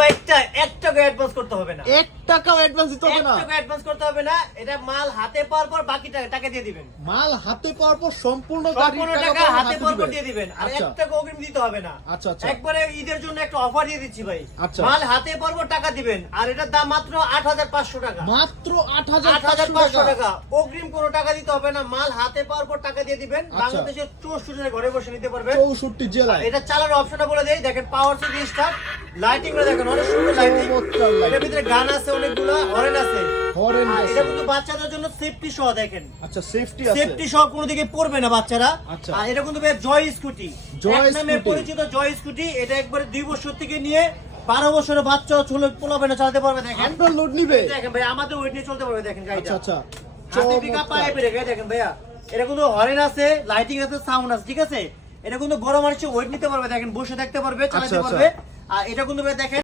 বাইকটা 1 টাকা অ্যাডভান্স করতে হবে না। 1 টাকাও অ্যাডভান্স দিতে হবে 1 না। টাকা অ্যাডভান্স করতে হবে না। এটা মাল হাতে পাওয়ার পর বাকি টাকা দিয়ে দিবেন। মাল হাতে পাওয়ার পর সম্পূর্ণ টাকা হাতে পাওয়ার পর দিয়ে দিবেন। আর 1 টাকা অগ্রিম দিতে হবে না। আচ্ছা আচ্ছা। একবারে ঈদের জন্য একটা অফার দিয়ে দিচ্ছি ভাই। আচ্ছা। মাল হাতে পাওয়ার পর টাকা দিবেন। আর এটার দাম মাত্র 8500 টাকা। মাত্র 8500 টাকা। অগ্রিম কোনো টাকা দিতে হবে না। মাল হাতে পাওয়ার পর টাকা দিয়ে দিবেন। আচ্ছা। বাংলাদেশের 64 জেলায় ঘরে বসে নিতে পারবেন। 64 জেলায়। এটা চালানোর অপশনটা বলে দেই, দেখেন পাওয়ার সুইচ স্টার্ট, লাইটিং গুলো দেখেন অনেক সুন্দর লাইটিং। চমৎকার lighting। এর ভিতরে গান আছে অনেকগুলো, হরেন আছে। হরেন আর আছে। এটা কিন্তু বাচ্চাদের জন্য সেফটি সহ দেখেন। আচ্ছা সেফটি আছে। সেফটি সহ কোনো দিকে পড়বে না বাচ্চারা। আচ্ছা। আর এটা কিন্তু ভাই জয় স্কুটি। জয় এক নামে স্কুটি। পরিচিত জয় স্কুটি। এটা একবারে 2 বছর থেকে নিয়ে 12 বছরের বাচ্চা ছোট পোলাবেনা চালাতে পারবে দেখেন। আন্ডার লোড নিবে। দেখেন ভাই আমাদের ওয়েট নিয়ে চলতে পারবে দেখেন গাড়িটা। আচ্ছা আচ্ছা। হাতে পিকআপ পায় বেরে দেখেন ভাইয়া। এটা কিন্তু হরেন আছে, লাইটিং আছে, সাউন্ড আছে, ঠিক আছে? এটা কিন্তু বড় মানুষের ওয়েট নিতে পারবে দেখেন, বসে দেখতে পারবে, চালাতে আচ্ছা, আচ্ছা। পারবে। আর এটা কিন্তু ভাই দেখেন